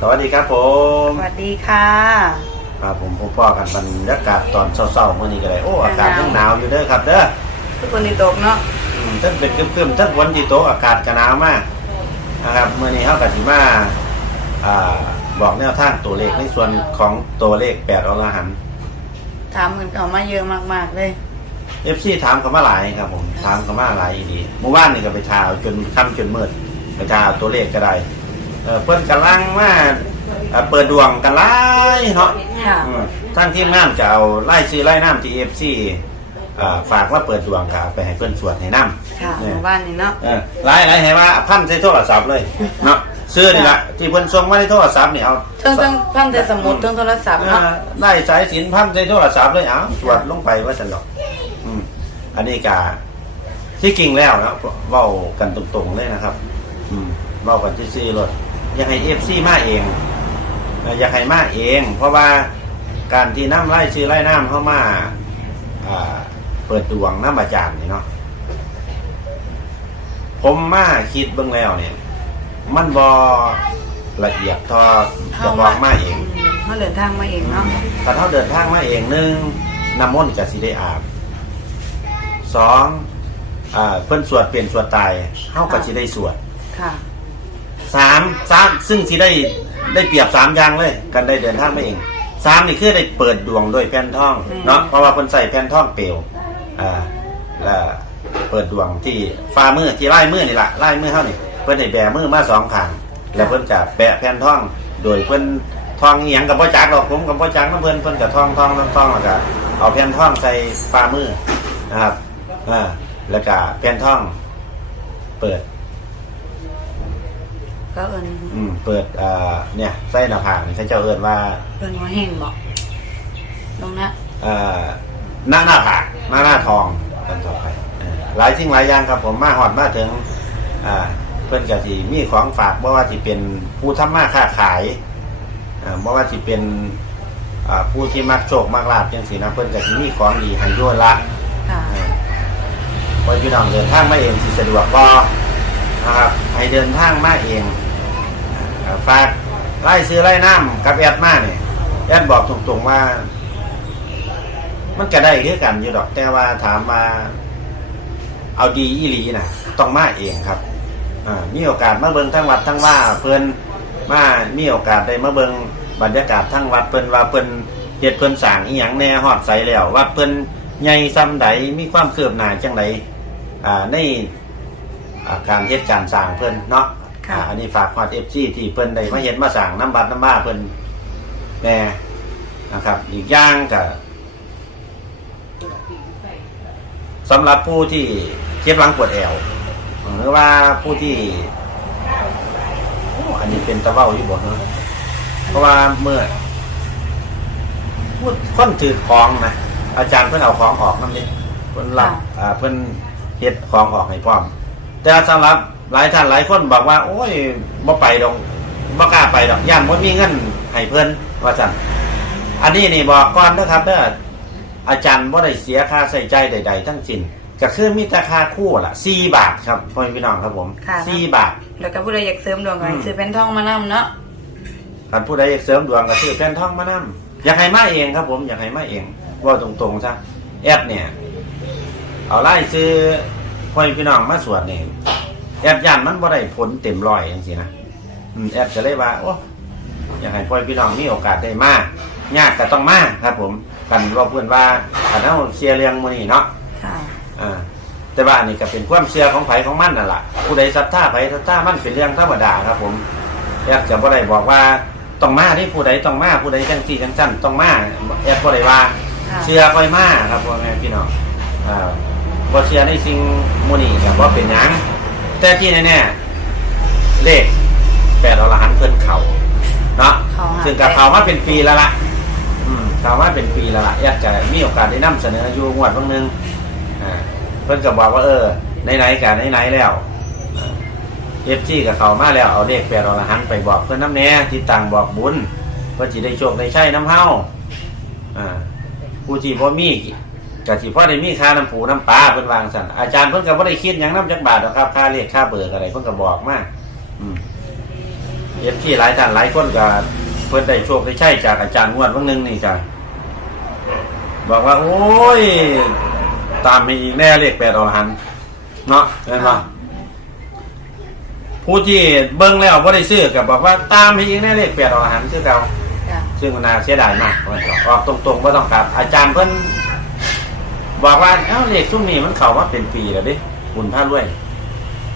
สวัสดีครับผมสวัสดีค่ะ ครับผมพบพ่อกันบรรยากาศตอนเช้าๆเมื่อนี้ก็เลยโอ้อากาศยังหนาวอยู่เด้อครับเด้อทุกคนที่ตกเนาะอืมทั้งเป็นครึมๆทั้งฝนที่ตกอากาศก็หนาวมากนะครับเมื่อนี้เฮาก็สิมาอ่าบอกแนวทางตัวเลขในส่วนของตัวเลขแปดอรหันต์ถามเงินเขามาเยอะมากๆเลย FC ถามเขามาหลายครับผมถามเขามาหลายอีดีเมื่อวานนี่ก็ไปทาวจนค่ำจนมืดไปทาวตัวเลขก็ได้ เออเพิ่นกำลังมาเอ่อเปิดดวงกันหลายเนาะค่ะ อืมท่านทีมงานจะเอาไล่ชื่อไล่น้ำที่เอฟซีฝากว่าเปิดดวงกับไปให้เพื่อนสวดให้น้ำค่ะหเนี่ยมู่บ้านนี่เนาะ เออไล่ไล่ให้ว่าพันใส่โทรศัพท์เลยเนาะซื้อนี่ละที่เพิ่นส่งมาในโทรศัพท์นี่เอา เทั้งทั้งพันแต่สมุดเทั้งโทรศัพท์เอเนาะอไล่สายสินพันใส่โทรศัพท์เลยเอาสวดลงไปว่าสันดอกอืมอันนี้กาที่จริงแล้วนะเว้ากันตรงๆเลยนะครับ อืมเว้ากันที่ซีรถ อยากให้เอฟซีมาเองเอ่ออยากให้มาเอง เพราะว่าการที่น้ำไล่ชื่อไล่น้ำเข้ามาอ่าเปิดดวงน้ำอาจารย์นี่เนาะผมมาคิดเบิ่งแล้วเนี่ย มันบอละเอียดทอจะบอกมาเองเขาเดินทางมาเองเนาะถ้าเขาเดินทางมาเองหนึ่งน้ำมนต์กับสิได้อาบสองอ่าเพิ่นสวดเปลี่ยนสวดตายเข้ากับสิได้สวดค่ะ สามสามซึ่งสิได้ได้เปรียบสามอย่างเลยกันได้เดินทางมาเองสามนี่คือได้เปิดดวงด้วยแผ่นทองอืมเนาะเพราะว่าเพิ่นใส่แผ่นทองเปลวอ่าแล้วเปิดดวงที่ฝ่ามือที่ไล่มือนี่แหละไล่มือเท่านี่เพิ่นได้แบมือมาสองข้างแล้วเพิ่นจะแปะแผ่นทอง โดยเพิ่นทองเอียงกับพ่อจักหรอกผมกับพ่อจักน้ำเพิ่นเพิ่นกับทองทองทองทองแล้วก็เอาแผ่นทองใส่ฝ่ามือนะครับอ่าแล้วก็แผ่นทองเปิด ก็เอิญอืมเปิดเอ่อเนี่ยไส้หน้าผากนี่เขาเจ้าเอิ้นว่าเอิญว่าแห้งบอกตรงนั้นเอ่อหน้าหน้าผากหน้าหน้าทองกันต่อไปเออหลายสิ่งหลายอย่างครับผมมาหอดมาถึง อ่า เพื่อนกับที่มีของฝากบ่ว่าที่เป็นผู้ทำมาค้าขายอ่าบ่ว่าที่เป็นอ่าผู้ที่มักโชคมักลาบจังสีนะเพื่อนกับที่มีของดีให้โยนละ ค่ะเออพอพี่น้องเดินทางมาเองสิสะดวกก็นะครับให้เดินทางมาเองอ่า ฝากไล่ซื้อไล่น้ำกับแอดมาเนี่ยแอดบอกตรงๆว่า มันก็ได้คือกันอยู่ดอก แต่ว่าถามว่าเอาดีอีหลีนะต้องมาเองครับมีโอกาสมาเบิงทั้งวัดทั้งว่าเพิ่นมามีโอกาสได้มาเบิงบรรยากาศทั้งวัดเพิ่นว่าเพิ่นเฮ็ดเพิ่นสร้างอีหยังแน่ฮอดใสแล้ววัดเพิ่นใหญ่ซ้ำใดมีความคืบหน้าจังไดในอ่การเฮ็ดการสร้างเพิ่นเนาะ ค่ะ อ่าอันนี้ฝากฮอด FG ที่เพิ่นได้มาเฮ็ดมาสร้างน้ำบัดน้ำบ้าเพิ่นแน่นะครับ อีกอย่างก็สำหรับผู้ที่เจ็บหลังปวดแอวหรือว่าผู้ที่โอ้อันนี้เป็นตะเว้าอยู่บ่เนอะเพราะว่าเมื่อพูดคนถือของนะอาจารย์เพิ่นเอาของออกนั่นเองเพิ่นรับอ่าเพิ่นเฮ็ดของออกให้พร้อม แต่สำหรับ หลายท่านหลายคนบอกว่า โอ้ยบ่ไปดอกบ่กล้าไปดอกย่านบ่มีเงินให้เพิ่นว่าซั่นอันนี้นี่บอกก่อนนะครับเด้ออาจารย์ว่าได้เสียค่าใช้จ่ายใด ๆ ทั้งสิ้นก็คือมีแต่ค่าคู่ละสี่บาทครับพ่อแม่พี่น้องครับผมค่ะสี่บาท แล้วก็ผู้ใดอยากเสริมดวงก็อืให้มซื้อเป็นทองมานำเนาะท่านผู้ใดอยากเสริมดวงก็ซื้อแผ่นทองมานํอยากให้มาเองครับผมอยากให้มาเองว่าตรงๆซะแอปเนี่ย เอาไล่ซื้อพ่อแม่พี่น้องมาสวดเนี่ย แอปยันมันบ่ได้ผลเต็มร้อยจังซี่นะอืมแอปจะเลยว่าโอ้อยากให้พ่อแม่พี่น้องมีโอกาสได้มายากก็ต้องมาครับ ผมกันว่าเพื่อนว่าคันเฮาเสียเรื่องมื้อนี้เนาะค่ะ อ่าแต่ว่าอันนี่ก็เป็นความเชื่อของไผของมันนั่นแหละผู้ใดศรัทธาไผศรัทธามันเป็นเรื่องธรรมดาครับ ผมแอบจะบ่ได้บอกว่าต้องมาที่ผู้ใดต้องมาผู้ใดจังซี่จังซั่นต้องมาแอบบ่ได้ว่า ค่ะ เชื่อค่อยมาครับพ่อแม่พี่น้องอ่าบ่เชื่อในสิ่งหมู่นี้ก็บ่เป็นหยัง แต่ที่แน่ๆเลขแปดอรหันต์เพิ่นเข้าเนาะเข้าหาซึ่งกับเขามาเป็นปีแล้วล่ะอืมเขามาเป็นปีแล้วล่ะอยากจะมีโอกาสได้นำเสนออยู่งวดบางนึงอ่าเพิ่นก็บอกว่า เออไหนๆกันไหนๆแล้วเอฟซีกับเขามาแล้วเอาเลขแปดอรหันต์ไปบอกเพื่อนน้ำแหน่ที่ต่างบอกบุญเพื่อจีได้โชคได้ใช้น้ำเฮาอ่าผู้ที่พ่มี กะที่พ่อได้มีค่าน้ำปูน้ำปลาเพิ่นวางสั่นอาจารย์เพิ่นก็บ่ได้คิดหยังน้ำจักบาทหรอกครับค่าเลขค่าเบิกอะไรเพิ่นก็บอกมาอืมเอฟที่หลายท่านหลายคนก็เพิ่นได้โชคได้ใช่จากอาจารย์งวดวันหนึงนี่จ้ะบอกว่า โอ้ย ตามมีอีกแน่เลขแปดอรหันต์เนาะเห็นปะผู้ที่เบิ้งแล้วบ่ได้ซื้อก็บอกว่าตามมีอีกแน่เลขแปดอรหันต์คือเก่า จ้ะซึ่งมันน่าเสียดายมากออกตรงๆว่าต้องกลับ อาจารย์เพิ่น บอกว่าเอ้าเลขช่วงนี้มันเข้ามาเป็นปีแล้วเดิบุญพระรวย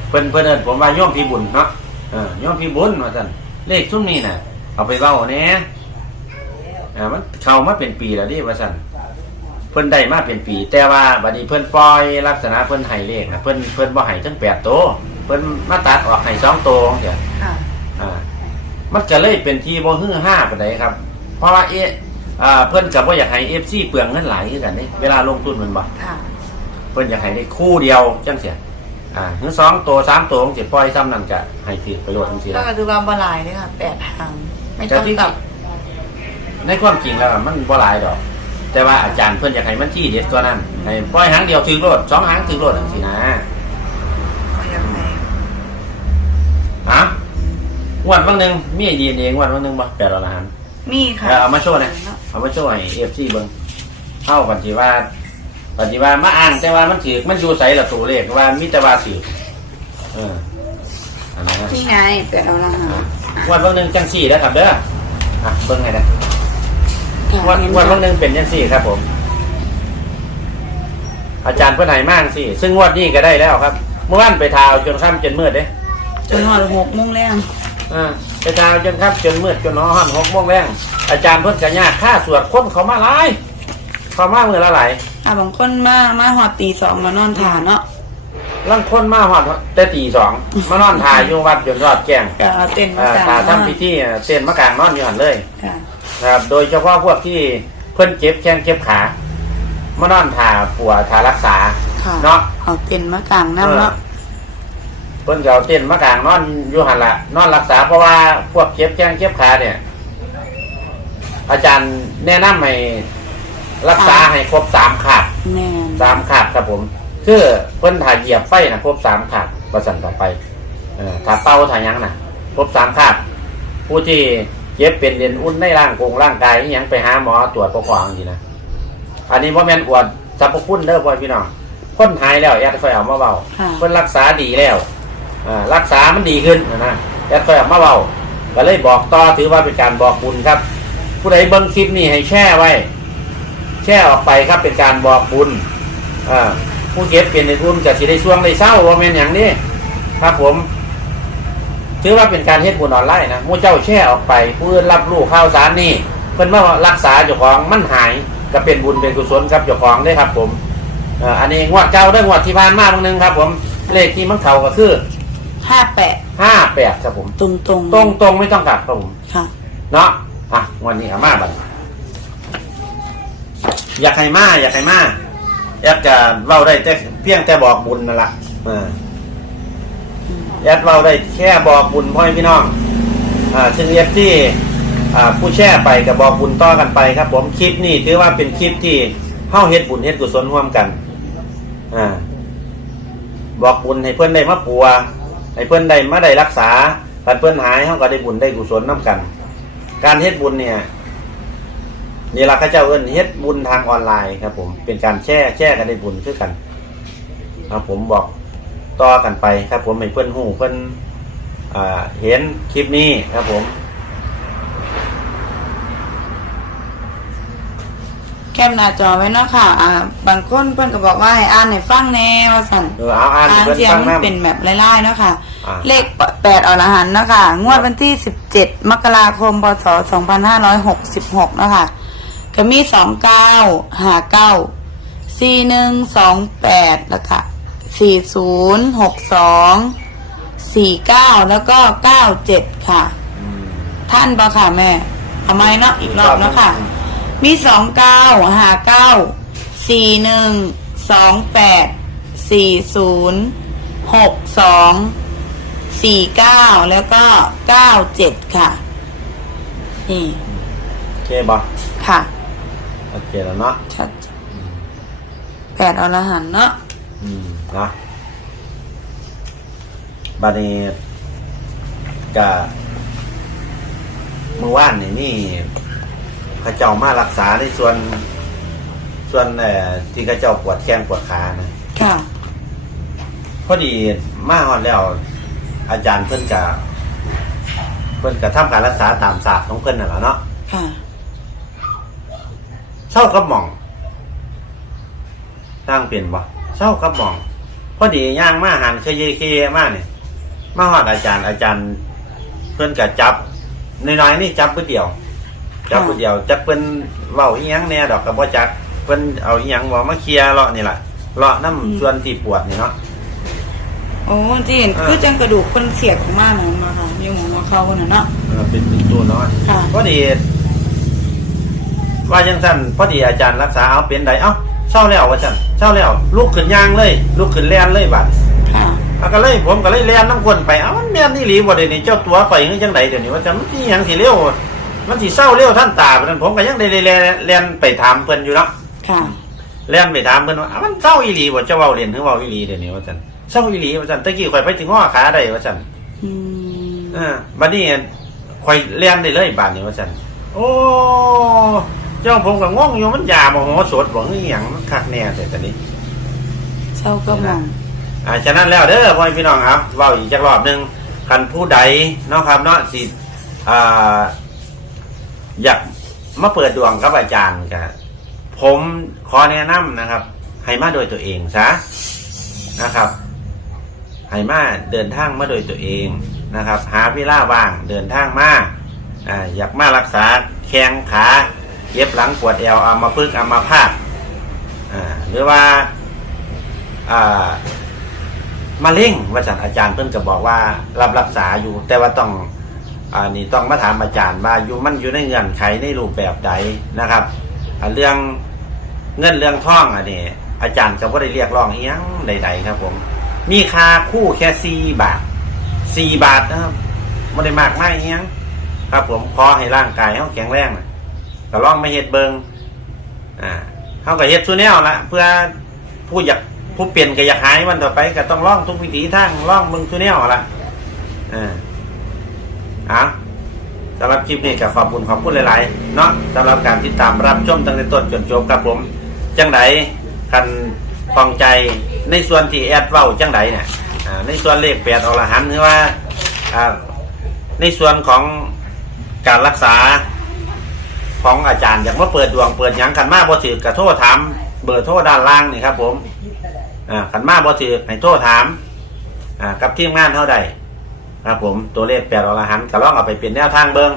เพิ่นเพิ่นเอิ้นผมว่าโยมพี่บุญเนาะเออโยมพี่บุญว่าซั่นเลขช่วงนี้น่ะ เอาไปเว้าแหน่เออมันเข้ามาเป็นปีแล้วเดิว่าซั่นเพิ่นได้มาเป็นปี แต่ว่าบัดนี้เพิ่นปล่อยลักษณะเพิ่นให้เลขน่ะเพิ่นเพิ่นบ่ให้ทั้ง8ตัวเพิ่นมาตัดออกให้2ตัวจังซี่ค่ะอ่ามันก็เลยเป็นที่บ่ฮือห้าปานใดครับ เพราะว่าเอะ อ่าเพิ่นก็บ่อยากให้ FC เปลืองเงินหลายคือกันนี่เวลาลงทุนมันบ่ค่ะเพิ่นอยากให้ได้คู่เดียวจังซี่อ่าถึงสองตัวสามตัวจังสิปล่อยซ้ำนั่นก็ให้ถือประโยชน์จังซี่ก็ล่ะคือว่าบ่หลายเลยค่ะแปดหางไม่ต้องกลับในความจริงแล้วมันบ่หลายดอก แต่ว่าอาจารย์เพิ่นอยากให้มันที่เด็ดตัวนั้นให้ปล่อยหางเดียวถือโลดสองหางถือโลดจังซี่นะก็ยังไงฮะงวดวันหนึงมีดีเองวดวันหนึงบ่แปดล้าน มีค่ะเอามาโชว์หนะเอามาโชว์ให้เอฟซีเบิ้งเข้าปัจจุบันปัจจุบันมาอ่านแต่ว่ามันถือมันอยู่ใสละตัวเลขว่ามิตรวาถือเอออันนั้นนะนี่ไงแปดเอาละหาวันวันหนึ่งจังสี่นะครับเด้ออะเบิ้งไงนะวันวันวันหนึ่งเป็นจังสี่ครับผม อาจารย์เพื่อนไหนมากสิซึ่งงวดนี้ก็ได้แล้วครับ เมื่อวานไปทาวจนค่ำจนมืดเด้จนหอดหกโมงแรง อ่าไปทาวจนค่ำจนมืดจนนอนหกโมงแรงอาจารย์เพื่อนกระยากค่าสวดคนเขามาหลายเขามามือละหลายอะบางคนมามาหอดตีสองมานอนทานเนาะลังคนมาหอดแต่ตีสองมานอนถ่ายอยู่วัดจนรอดแจ้งก็เอาเต้นมาเอ่อกลางถ่ายทำพิธีเส้นมะกลางนอนอยู่หันเลยค่ะนะครับ โดยเฉพาะพวกที่เพิ่นเจ็บแข้งเจ็บขามานอนถ่าปัวถ่ารักษาค่ะเนาะเอาเต้นมากลางน้ำเนาะ เพิ่นก็เอาเต้นมะกลางนอนอยู่หันละนอนรักษาเพราะว่าพวกเจ็บแข้งเจ็บขาเนี่ย อาจารย์แนะนำให้รักษาให้ครบสามขาดแม่นสามขาดครับผม คือเพิ่นถ่ายเหยียบไฟนะครบสามขาดประสันต่อไปเออถ้าเป้าถ่ายหยังนะครบสามขาดผู้ที่เจ็บเป็นเรียนอุ่นในร่างกงร่างกายนี่ยังไปหาหมอตรวจประกอบดีนะอันนี้ว่าแม่นอวดสรรพคุณเด้อพ่อพี่น้องคนหายแล้วแอดไฟเอามาเบาค่ะ เพิ่นรักษาดีแล้วอ่า รักษามันดีขึ้นนะนะแอดไฟเอามาเบาก็เลยบอกต่อถือว่าเป็นการบอกบุญครับ ผู้ใดเบิ่งคลิปนี้ให้แช่ไว้ แช่ออกไปครับเป็นการบอกบุญอ่าผู้เก็บเป็นในทุนจะสิได้ช่วงได้เศร้าว่าแม่นอย่างนี้ครับผม ถือว่าเป็นการเฮ็ดบุญออนไลน์นะมู่เจ้าแช่ออกไปผู้อื่นรับรู้ข่าวสารนี่เพิ่นมารักษาเจ้าของมันหายก็เป็นบุญเป็นกุศลครับเจ้าของได้ครับ ผมอ่าอันนี้งวดเก่าได้งวดที่ผ่านมาบางนึงครับ ผมเลขที่มันเข้าก็คือ ห้าแปดห้าแปดครับผม ตรงตรงตรงตรงๆไม่ต้องกลับครับผม ค่ะ เนาะอะวันนี้เอามาบัดอยากให้มาอยากให้มาอยากจะเล่าได้แต่เพียงแต่บอกบุญนั่นแหละเอออืมแอดเราได้แค่บอกบุญพ่อให้พี่น้อง อ่าถึงเอฟที่อ่าผู้แช่ไปกับบอกบุญต่อกันไปครับ ผมคลิปนี้ถือว่าเป็นคลิปที่เข้าเฮ็ดบุญเฮ็ดกุศลร่วมกัน อ่า บอกบุญให้เพื่อนได้มาปัว ให้เพื่อนได้มาได้รักษาถ้าเพื่อนหายเขาก็ได้บุญได้กุศลน้กัน การเฮ็ดบุญเนี่ยนี่ละข้าเจ้าเอิ้นเฮ็ดบุญทางออนไลน์ครับผมเป็นการแช่แช่กันได้บุญคือกัน ครับผมบอกต่อกันไปครับผมให้เพื่อนหูเพื่อนอเห็นคลิปนี้ครับผม แค ปหน้าจอไว้เนาะค่ะ อ่า บางคนเพิ่นก็บอกว่าให้อ่านให้ฟังแนวสั่นเออเอาอ่านให้อ่านเพื่อนเสียงฟังมันน้ำเป็นแบบไล่ๆเนาะค่ะ อ่า เลขแปดอรหันต์เนาะค่ะ งวดวันที่ 17 มกราคม พศ 2566เนาะค่ะ ก็มี 29 59 4128 แล้วก็4062 49 แล้วก็ 97 ค่ะ อืม ท่านบ่ค่ะแม่ทำไมเนาะอีกรอบเนาะค่ะมี สองเก้าห้าเก้าสี่หนึ่งสองแปดสี่ศูนย์หกสองสี่เก้าแล้วก็เก้าเจ็ดค่ะ นี่โอเคบอค่ะ โอเคแล้วเนาะชัดแปดอรหันต์เนาะอืมนะบัดนี้ก็เมื่อวานนี่นี่เข้าเจ้ามารักษาในส่วน ส่วนเอ่อที่เข้าเจ้าปวดแขนปวดขานะค่ะ พอดีมาฮอดแล้ว อาจารย์เพิ่นกะเพิ่นกะทำการรักษาตามศาสตร์ของเพิ่นน่ะแหละเนาะค่ะ เศร้ากับหม่องตั้งเปลี่ยนบ่เศร้ากับหม่อง พอดีย่างมาหันเคยเยเคยมาเนี่ยมาฮอดอาจารย์อาจารย์ เพิ่นกะจับน้อยๆนี่จับผู้เดียว จับผู้เดียวจับเพิ่นเว้าอีหยังแหน่ดอกก็บ่จักเพิ่นเอาอีหยังบ่มาเคลียร์เลาะนี่ล่ะเลาะน้ำอืมส่วนที่ปวดนี่เนาะ โอ้ที่เห็นเออ คือจังกระดูกคนเสียบออกมาหน่อยมาค่ะอยังหมองเขาน่ะเนาะ เออเป็นเป็นตัวน้อยค่ะ พอดี ว่าจังสั้นพอดีอาจารย์รักษาเอาเป็นไดเอ้าเศร้าแล้วว่าจันเศร้าแล้วลุกขึ้นย่างเลยลุกขึ้นแล่นเลยบัด ค่ะ เอาก็เลยผมก็เลยแล่นน้ำคนไป เอ้ามันแม่นนี่หลีบ่เดี๋ยวนี้เจ้าตัวไปคือจังไดเดี๋ยวนี้ว่าจันมันสิหยังสิเร็ว มันสิเศร้าเร็วท่านตาปานนั้นผมก็ยังได้แล่นแล่นไปถามเพิ่นอยู่เนาะค่ะแล่นไปถามเพิ่นว่าอ้าวมันเศร้าอีหลีบ่เจ้าเว้าเล่นหรือเว้าอีหลีเดี๋ยวนี้ว่าจันเศร้าอีหลีว่าจันตะกี้ข่อยไปถึงง้อขาได้ว่าจันอืมเออบัดนี้ข่อยเลี้ยนได้เลยบาดนี้ว่าซั่นโอ้เจ้าผมก็งงอยู่มันยาบ่โหสดบ่คือหยังมันคักแน่แต่ตอนนี้เศร้าก็มองอ่าฉะนั้นแล้วเด้อพ่อแม่พี่น้องครับเว้าอีกจักรอบหนึงคันผู้ใดเนาะครับเนาะสิอ่า อยากมาเปิดดวงกับอาจารย์ก็ผมขอแนะนำนะครับ ให้มาโดยตัวเองซะนะครับให้มาเดินทางมาโดยตัวเองนะครับ หาเวลาว่างเดินทางมาอ่าอยากมารักษาแข้งขาเย็บหลังปวดเอวเอามาพึ่งเอามาพาดอ่าหรือว่าอ่ามะเร็งว่าสันอาจารย์เพิ่นก็บอกว่ารับรักษาอยู่ แต่ว่าต้อง อ่านี่ต้องมาถามอาจารย์ว่าอยู่มันอยู่ในเงื่อนไขในรูปแบบใดนะครับอ่าเรื่องเงินเรื่องท่องอันนี้อาจารย์ก็บ่ได้เรียกร้องเอียงใด ๆ ครับ ผม มีค่าคู่แค่สี่บาทสี่บาทนะครับไม่ได้มากไม่เงี้ยงครับผมขอให้ร่างกายเขาแข็งแรงนะก็ลองมาเฮ็ดเบิงอ่าเขาก็เฮ็ดซูแนวละเพื่อผู้อยากผู้เปลี่ยนก็อยากหายวันต่อไป ก็ต้องลองทุกวิถีทางลองเบิงซูแนวละอ่า อะสำหรับคลิปนี้ก็ขอบคุณขอบคุณหลายๆ เนาะสำหรับการติดตามรับชมตั้งแต่ต้นจนจบครับผม จังไดคันฟองใจในส่วนที่แอดเว้าจังไดเนี่ยในส่วนเลขแปดอรหันต์หรือว่าในส่วนของการรักษาของอาจารย์อยากมาเปิดดวงเปิดยังขันมาบ่ถือกระโทษถาม เบอร์โทรด้านล่างนี่ครับผมขันมาบ่ถือให้โทรถามกับทีมงานเท่าใด ครับผมตัวเลขแปดอรหันต์ก็ลองเอาไปเป็นแนวทางเบิง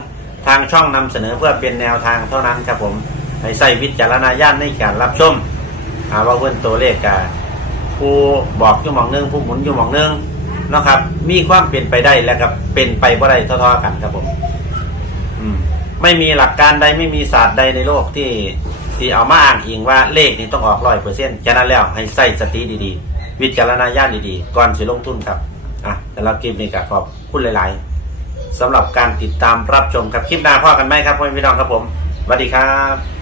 ทางช่องนำเสนอเพื่อเป็นแนวทางเท่านั้นครับผมให้ใส่วิจารณญาณในการรับชมอาว่าเพื่อนตัวเลขกาผู้บอกอยู่หมองนึงผู้หมุนอยู่หมองนึงนะครับ มีความเปลี่ยนไปได้และกับเป็นไปบ่ได้เท่าๆกันครับผม อืม ไม่มีหลักการใดไม่มีศาสตร์ใดในโลกที่ที่เอามาอ้างอิงว่าเลขนี้ต้องออกร้อยเปอร์เซ็นต์ฉะนั้นแล้วให้ใส่สติดีๆ วิจารณญาณดีๆ ก่อนสิลงทุนครับ อะแต่เราคลิปนี้ก็ขอบคุณหลาย ๆสำหรับการติดตามรับชมครับคลิปหน้าพ่อกันไหมครับพ่อพี่น้องครับผมสวัสดีครับ